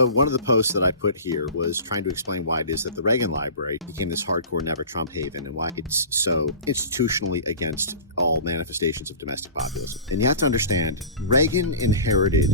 So one of the posts that I put here was trying to explain why it is that the Reagan Library became this hardcore never Trump haven and why it's so institutionally against all manifestations of domestic populism. And you have to understand, Reagan inherited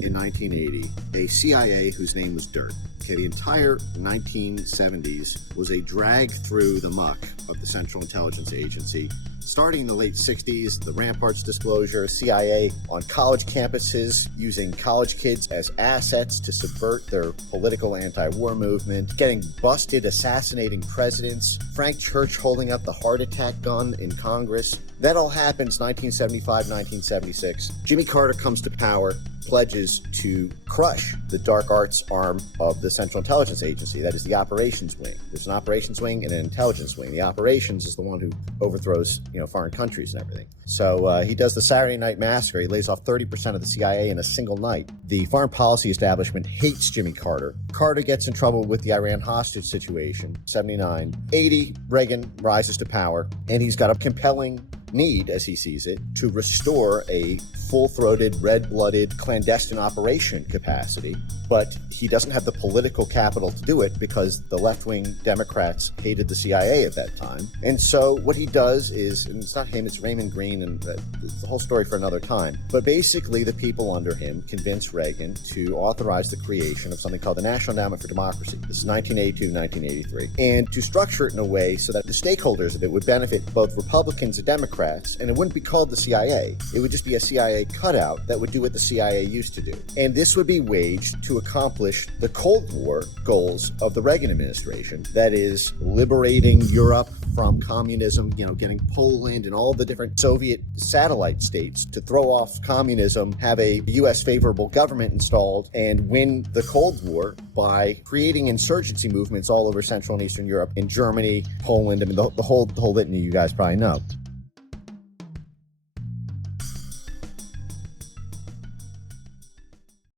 in 1980 a CIA whose name was Dirt. Okay, the entire 1970s was a drag through the muck of the Central Intelligence Agency. Starting in the late 60s, the Ramparts disclosure, CIA on college campuses using college kids as assets to subvert their political anti-war movement, getting busted assassinating presidents, Frank Church holding up the heart attack gun in Congress. That all happens 1975, 1976. Jimmy Carter comes to power, pledges to crush the dark arts arm of the Central Intelligence Agency. That is the operations wing. There's an operations wing and an intelligence wing. The operations is the one who overthrows, foreign countries and everything. So he does the Saturday Night Massacre. He lays off 30% of the CIA in a single night. The foreign policy establishment hates Jimmy Carter. Carter gets in trouble with the Iran hostage situation, 79. 80, Reagan rises to power, and he's got a compelling need, as he sees it, to restore a full-throated, red-blooded, clandestine operation capacity. But he doesn't have the political capital to do it because the left-wing Democrats hated the CIA at that time. And so what he does is, and it's not him, it's Raymond Green, and it's the whole story for another time. But basically, the people under him convinced Reagan to authorize the creation of something called the National Endowment for Democracy. This is 1982, 1983. And to structure it in a way so that the stakeholders of it would benefit both Republicans and Democrats, and it wouldn't be called the CIA. It would just be a CIA cutout that would do what the CIA used to do. And this would be waged to accomplish the Cold War goals of the Reagan administration. That is, liberating Europe from communism, getting Poland and all the different Soviet satellite states to throw off communism, have a U.S. favorable government installed, and win the Cold War by creating insurgency movements all over Central and Eastern Europe, in Germany, Poland, the whole litany you guys probably know.